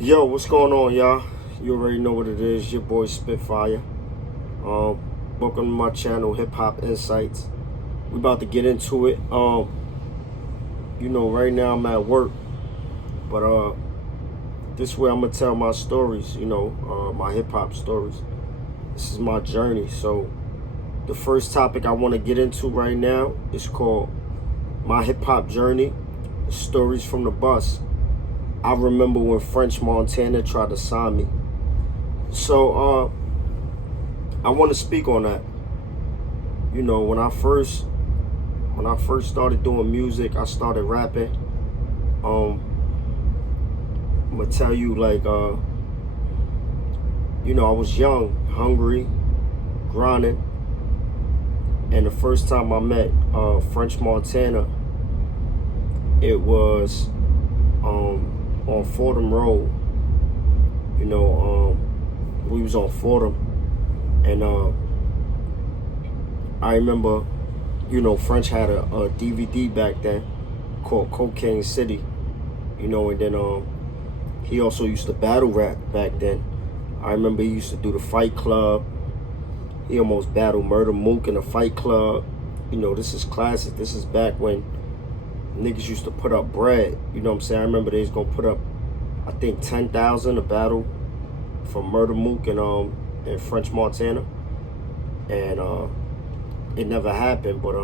Yo, what's going on, y'all? You already know what it is. Your boy Spitfire. Welcome to my channel, Hip Hop Insights. We about to get into it. Right now I'm at work, but this way I'm gonna tell my stories. My hip hop stories. This is my journey. So, the first topic I want to get into right now is called my hip hop journey. Stories from the bus. I remember when French Montana tried to sign me. So I want to speak on that. When I first started doing music, I started rapping. I'm gonna tell you, I was young, hungry, grinding, and the first time I met French Montana, it was on Fordham Road. We was on Fordham, and I remember, French had a DVD back then called Cocaine City, and then he also used to battle rap back then. I remember he used to do the Fight Club. He almost battled Murder Mook in the Fight Club. This is classic. This is back when niggas used to put up bread. You know what I'm saying? I remember they was gonna put up, I think, 10,000 a battle for Murder Mook and French Montana, and it never happened. But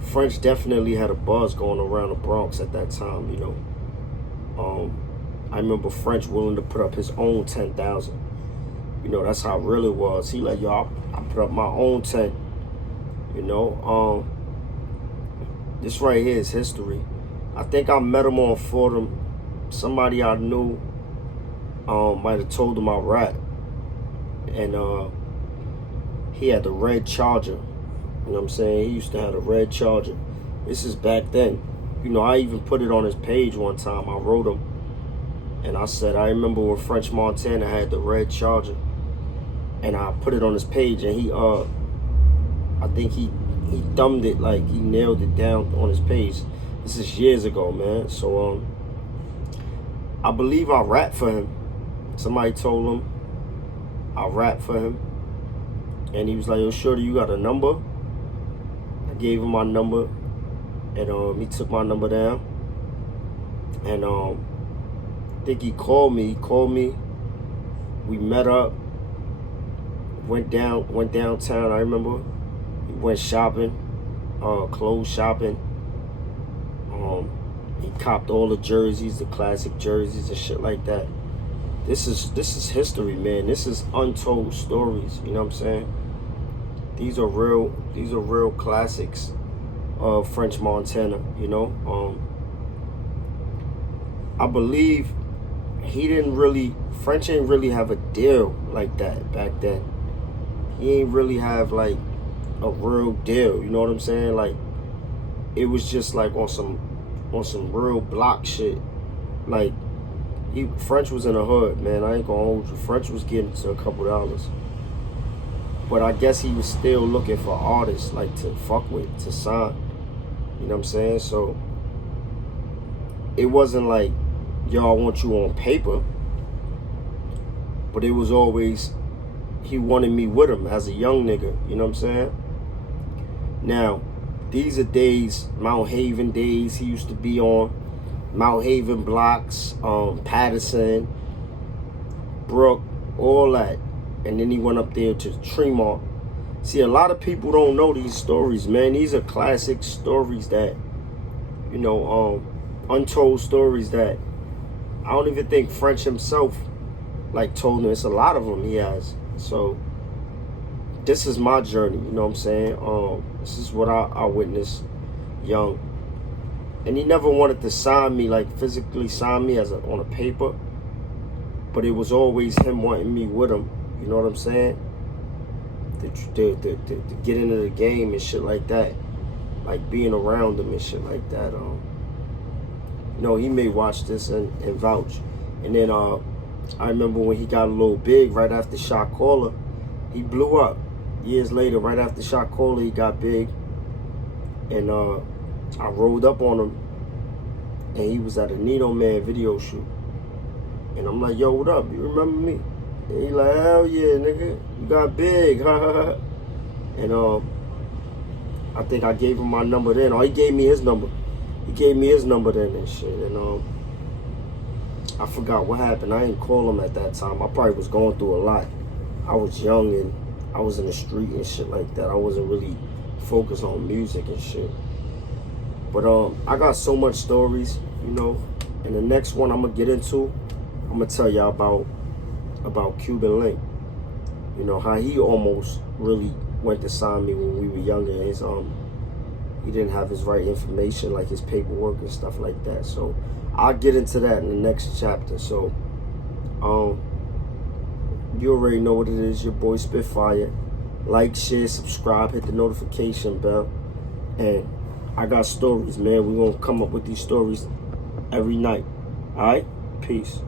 French definitely had a buzz going around the Bronx at that time. I remember French willing to put up his own 10,000. That's how real it was. He like, yo, I put up my own 10. This right here is history. I think I met him on Fordham. Somebody I knew might have told him I rap. And he had the red Charger. You know what I'm saying? He used to have a red Charger. This is back then. I even put it on his page one time. I wrote him. And I said, I remember when French Montana had the red Charger. And I put it on his page, and he I think he thumbed it, like he nailed it down on his page. This is years ago, man. So I believe I rapped for him. Somebody told him I rapped for him, and he was like, yo, shorty, you got a number? I gave him my number, and he took my number down, and I think he called me. We met up, went downtown. I remember. Went shopping, clothes shopping. He copped all the jerseys, the classic jerseys and shit like that. This is history, man. This is untold stories. You know what I'm saying? These are real classics of French Montana. I believe French didn't really have a deal like that back then. He ain't really have like a real deal, you know what I'm saying? Like, it was just like on some real block shit. Like, French was in the hood, man. I ain't gonna hold you. French was getting to a couple dollars, but I guess he was still looking for artists like to fuck with, to sign. You know what I'm saying? So it wasn't like, yo, I want you on paper, but it was always, he wanted me with him as a young nigga. You know what I'm saying? Now, these are days, Mount Haven days. He used to be on Mount Haven blocks, Patterson, Brook, all that. And then he went up there to Tremont. See, a lot of people don't know these stories, man. These are classic stories that, untold stories that I don't even think French himself, told me. It's a lot of them he has. So, this is my journey, you know what I'm saying? This is what I witnessed young. And he never wanted to sign me, physically sign me on a paper. But it was always him wanting me with him, you know what I'm saying? To get into the game and shit like that. Like being around him and shit like that. He may watch this and vouch. And then I remember when he got a little big right after Shot Caller, he blew up. Years later, right after Shot Caller, he got big. And I rolled up on him, and he was at a Nino Man video shoot. And I'm like, yo, what up? You remember me? And he like, hell yeah, nigga. You got big. And I think I gave him my number then. Or he gave me his number. He gave me his number then and shit. And I forgot what happened. I didn't call him at that time. I probably was going through a lot. I was young and I was in the street and shit like that. I wasn't really focused on music and shit. But I got so much stories, you know. And the next one I'm gonna get into, I'm gonna tell y'all about Cuban Link. You know, how he almost really went to sign me when we were younger. His he didn't have his right information, like his paperwork and stuff like that. So I'll get into that in the next chapter. So you already know what it is, your boy Spitfire. Like, share, subscribe, hit the notification bell. And I got stories, man. We're gonna come up with these stories every night. Alright? Peace.